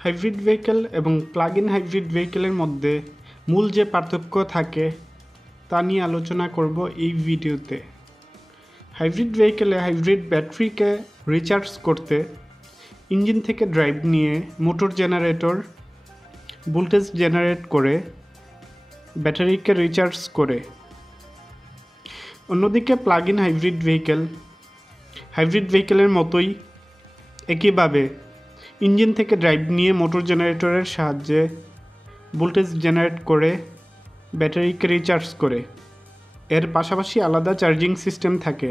Hybrid vehicle এবং plug in hybrid ভেহিকেলের মধ্যে মূল যে পার্থক্য থাকে তা নিয়ে আলোচনা করব এই ভিডিওতে। হাইব্রিড ভেহিকেলে হাইব্রিড ব্যাটারিকে রিচার্জ করতে ইঞ্জিন থেকে ড্রাইভ নিয়ে মোটর জেনারেটর ভোল্টেজ জেনারেট করে ব্যাটারিকে রিচার্জ করে। অন্যদিকে প্লাগ ইন হাইব্রিড ভেহিকেলের মতোই একইভাবে ইঞ্জিন থেকে ড্রাইভ নিয়ে মোটর জেনারেটরের সাহায্যে ভোল্টেজ জেনারেট করে ব্যাটারিকে রিচার্জ করে। এর পাশাপাশি আলাদা চার্জিং সিস্টেম থাকে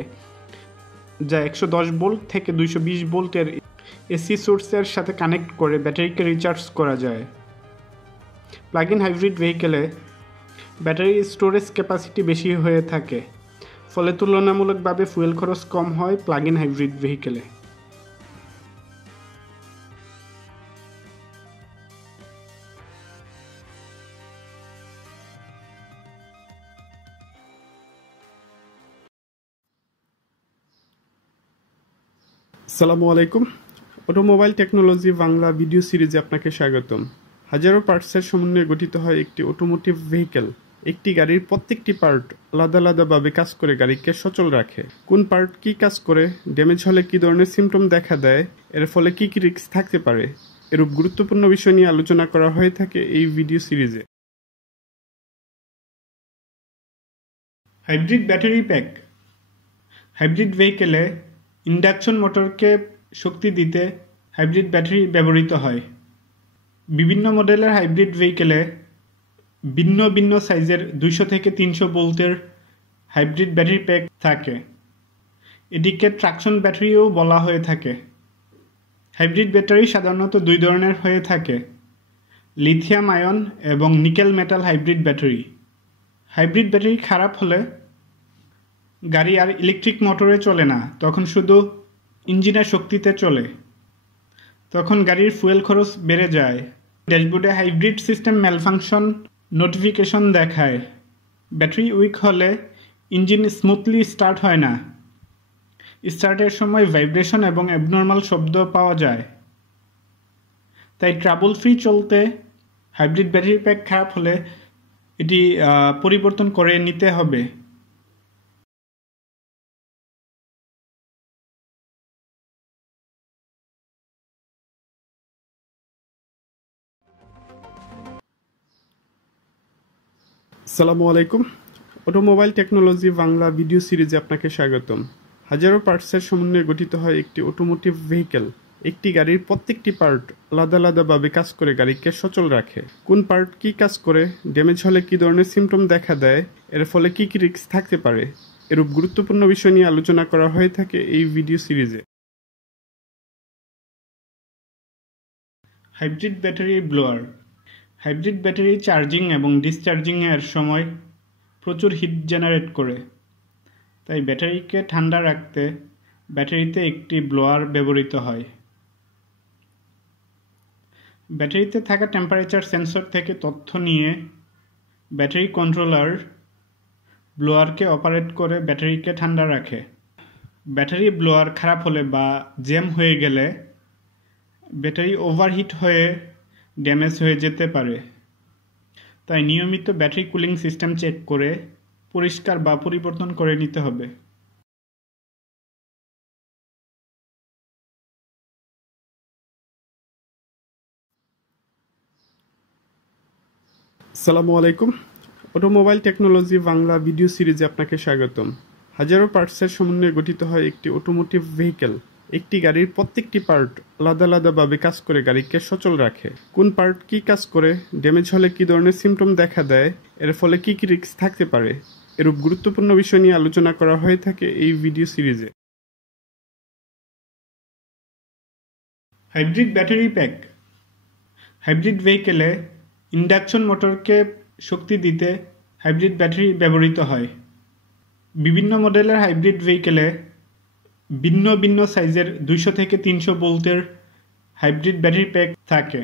যা 110 ভোল্ট থেকে 220 ভোল্টের এসি সোর্সের সাথে কানেক্ট করে ব্যাটারিকে রিচার্জ করা যায়। প্লাগ ইন হাইব্রিড ভেহিকেলে ব্যাটারি স্টোরেজ ক্যাপাসিটি বেশি হয়ে থাকে, ফলে তুলনামূলকভাবে ফুয়েল খরচ কম হয় প্লাগ ইন হাইব্রিড ভেহিকেলে। আসসালামু আলাইকুম। অটোমোবাইল টেকনোলজি বাংলা ভিডিও সিরিজে আপনাকে স্বাগতম। হাজারো পার্টসের সমন্বয়ে গঠিত হয় একটি অটোমোটিভ ভেহিকেল। একটি গাড়ির প্রত্যেকটি পার্ট আলাদা আলাদাভাবে কাজ করে গাড়িকে সচল রাখে। কোন পার্ট কি কাজ করে, ড্যামেজ হলে কি ধরনের সিমটম দেখা দেয়, এর ফলে কি কি রিস্ক থাকতে পারে, এরূপ গুরুত্বপূর্ণ বিষয় নিয়ে আলোচনা করা হয়ে থাকে এই ভিডিও সিরিজে। Hybrid battery pack. হাইব্রিড ভেহিকেলে ইন্ডাকশন মোটরকে শক্তি দিতে হাইব্রিড ব্যাটারি ব্যবহৃত হয়। বিভিন্ন মডেলের হাইব্রিড ভেহিকেলে ভিন্ন ভিন্ন সাইজের 200 থেকে 300 ভোল্টের হাইব্রিড ব্যাটারি প্যাক থাকে। এটিকে ট্রাকশন ব্যাটারিও বলা হয়ে থাকে। হাইব্রিড ব্যাটারি সাধারণত দুই ধরনের হয়ে থাকে: লিথিয়াম আয়ন এবং nickel metal hybrid battery. Hybrid battery খারাপ হলে গাড়ি আর ইলেকট্রিক মোটরে চলে না, তখন শুধু ইঞ্জিনের শক্তিতে চলে। তখন গাড়ির ফুয়েল খরচ বেড়ে যায়। ড্যাশবোর্ডে হাইব্রিড সিস্টেম ম্যালফাংশন নোটিফিকেশন দেখায়। ব্যাটারি উইক হলে ইঞ্জিন স্মুথলি স্টার্ট হয় না। স্টার্টের সময় ভাইব্রেশন এবং অ্যাবনর্মাল শব্দ পাওয়া যায়। তাই ট্রাবল ফ্রি চলতে হাইব্রিড ব্যাটারি প্যাক খারাপ হলে এটি পরিবর্তন করে নিতে হবে। আসসালামু আলাইকুম। অটোমোবাইল টেকনোলজি বাংলা ভিডিও সিরিজে আপনাকে স্বাগতম। হাজারো পার্টসের সমন্বয়ে গঠিত হয় একটি অটোমোটিভ ভেহিকেল। একটি গাড়ির প্রত্যেকটি পার্ট আলাদা আলাদাভাবে কাজ করে গাড়িকে সচল রাখে। কোন পার্ট কি কাজ করে, ড্যামেজ হলে কি ধরনের সিমটম দেখা দেয়, এর ফলে কি কি রিস্ক থাকতে পারে, এরূপ গুরুত্বপূর্ণ বিষয় নিয়ে আলোচনা করা হয়ে থাকে এই ভিডিও সিরিজে। Hybrid battery blower. Hybrid battery charging এবং ডিসচার্জিংয়ের সময় প্রচুর হিট জেনারেট করে। তাই ব্যাটারিকে ঠান্ডা রাখতে ব্যাটারিতে একটি ব্লোয়ার ব্যবহৃত হয়। ব্যাটারিতে থাকা টেম্পারেচার সেন্সর থেকে তথ্য নিয়ে ব্যাটারি কন্ট্রোলার ব্লোয়ারকে অপারেট করে ব্যাটারিকে ঠান্ডা রাখে। ব্যাটারি ব্লোয়ার খারাপ হলে বা জ্যাম হয়ে গেলে ব্যাটারি ওভারহিট হয়ে ড্যামেজ হয়ে যেতে পারে। তাই নিয়মিত ব্যাটারি কুলিং সিস্টেম চেক করে পরিষ্কার বা পরিবর্তন করে নিতে হবে। আসসালামু আলাইকুম। অটোমোবাইল টেকনোলজি বাংলা ভিডিও সিরিজে আপনাকে স্বাগতম। হাজারো পার্টসের সমন্বয়ে গঠিত হয় একটি অটোমোটিভ ভেহিকেল। একটি গাড়ির প্রত্যেকটি পার্ট আলাদা আলাদাভাবে কাজ করে গাড়িকে সচল রাখে। কোন পার্ট কি কাজ করে, ড্যামেজ হলে কি ধরনের সিমটম দেখা দেয়, এর ফলে কি কি রিস্ক থাকতে পারে, এরূপ গুরুত্বপূর্ণ বিষয় নিয়ে আলোচনা করা হয়ে থাকে এই ভিডিও সিরিজে। Hybrid battery pack. হাইব্রিড ভেহিকেলে ইন্ডাকশন মোটরকে শক্তি দিতে হাইব্রিড ব্যাটারি ব্যবহৃত হয়। বিভিন্ন মডেলের হাইব্রিড ভেহিকেলে ভিন্ন ভিন্ন সাইজের 200 থেকে 300 ভোল্টের হাইব্রিড ব্যাটারি প্যাক থাকে।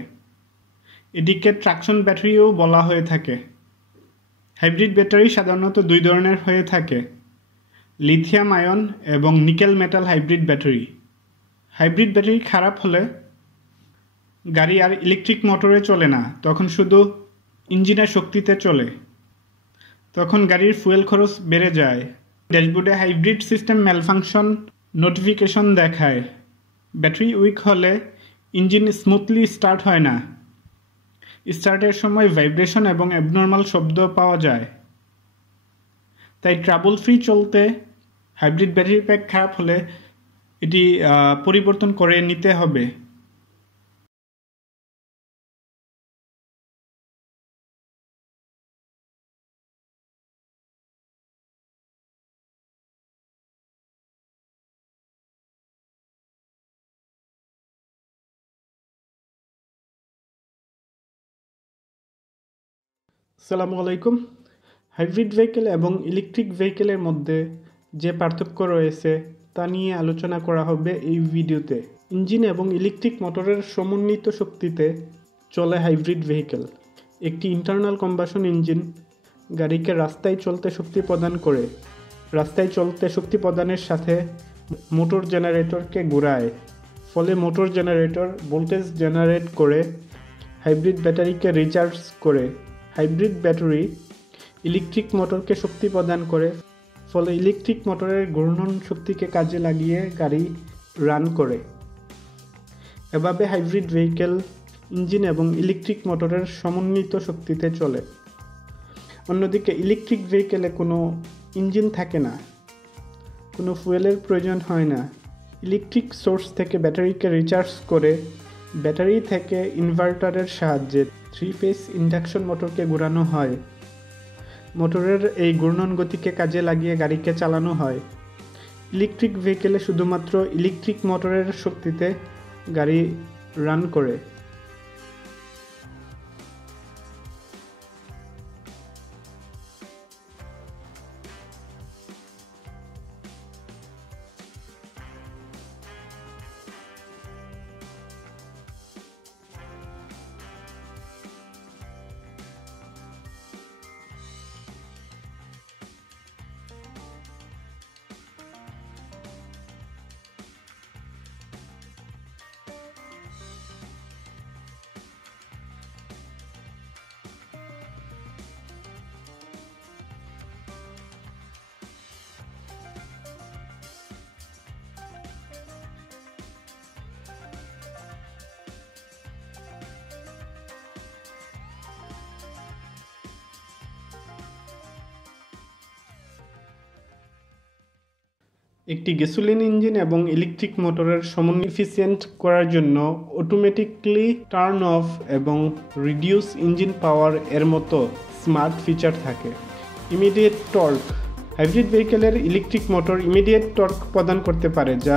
এটিকে ট্রাকশন ব্যাটারিও বলা হয়ে থাকে। হাইব্রিড ব্যাটারি সাধারণত দুই ধরনের হয়ে থাকে: লিথিয়াম আয়ন এবং nickel metal hybrid battery. Hybrid battery খারাপ হলে গাড়ি আর ইলেকট্রিক মোটরে চলে না, তখন শুধু ইঞ্জিনের শক্তিতে চলে। তখন গাড়ির ফুয়েল খরচ বেড়ে যায়। ড্যাশবোর্ডে হাইব্রিড সিস্টেম ম্যালফাংশন নোটিফিকেশন দেখায়। ব্যাটারি উইক হলে ইঞ্জিন স্মুথলি স্টার্ট হয় না। স্টার্টের সময় ভাইব্রেশন এবং অ্যাবনর্মাল শব্দ পাওয়া যায়। তাই ট্রাবল ফ্রি চলতে হাইব্রিড ব্যাটারি প্যাক খারাপ হলে এটি পরিবর্তন করে নিতে হবে। আসসালামু আলাইকুম। হাইব্রিড ভেহিকেল এবং ইলেকট্রিক ভেহিকেলের মধ্যে যে পার্থক্য রয়েছে তা নিয়ে আলোচনা করা হবে এই ভিডিওতে। ইঞ্জিন এবং ইলেকট্রিক মোটরের সমন্বিত শক্তিতে চলে হাইব্রিড ভেহিকেল। একটি ইন্টারনাল কম্বাসন ইঞ্জিন গাড়িকে রাস্তায় চলতে শক্তি প্রদান করে। রাস্তায় চলতে শক্তি প্রদানের সাথে মোটর জেনারেটরকে ঘোরায়। ফলে মোটর জেনারেটর ভোল্টেজ জেনারেট করে হাইব্রিড ব্যাটারিকে রিচার্জ করে। হাইব্রিড ব্যাটারি ইলেকট্রিক মোটরকে শক্তি প্রদান করে। ফলে ইলেকট্রিক মোটরের ঘূর্ণন শক্তিকে কাজে লাগিয়ে গাড়ি রান করে। এভাবে হাইব্রিড ভেহিকেল ইঞ্জিন এবং ইলেকট্রিক মোটরের সমন্বিত শক্তিতে চলে। অন্যদিকে ইলেকট্রিক ভেহিকেলে কোনো ইঞ্জিন থাকে না, কোনো ফুয়েলের প্রয়োজন হয় না। ইলেকট্রিক সোর্স থেকে ব্যাটারিকে রিচার্জ করে ব্যাটারি থেকে ইনভার্টারের সাহায্যে 3 ফেজ ইন্ডাকশন মোটরকে ঘোরানো হয়। মোটরের এই ঘূর্ণন গতিকে কাজে লাগিয়ে গাড়িকে চালানো হয়। ইলেকট্রিক ভেহিকেলে শুধুমাত্র ইলেকট্রিক মোটরের শক্তিতে গাড়ি রান করে। একটি গ্যাসোলিন ইঞ্জিন এবং ইলেকট্রিক মোটরের সমন্বয় এফিসিয়েন্ট করার জন্য অটোমেটিকলি টার্ন অফ এবং রিডিউস ইঞ্জিন পাওয়ার এর মতো স্মার্ট ফিচার থাকে। Immediate torque. হাইব্রিড ভেহিকেলের ইলেকট্রিক মোটর ইমিডিয়েট টর্ক প্রদান করতে পারে, যা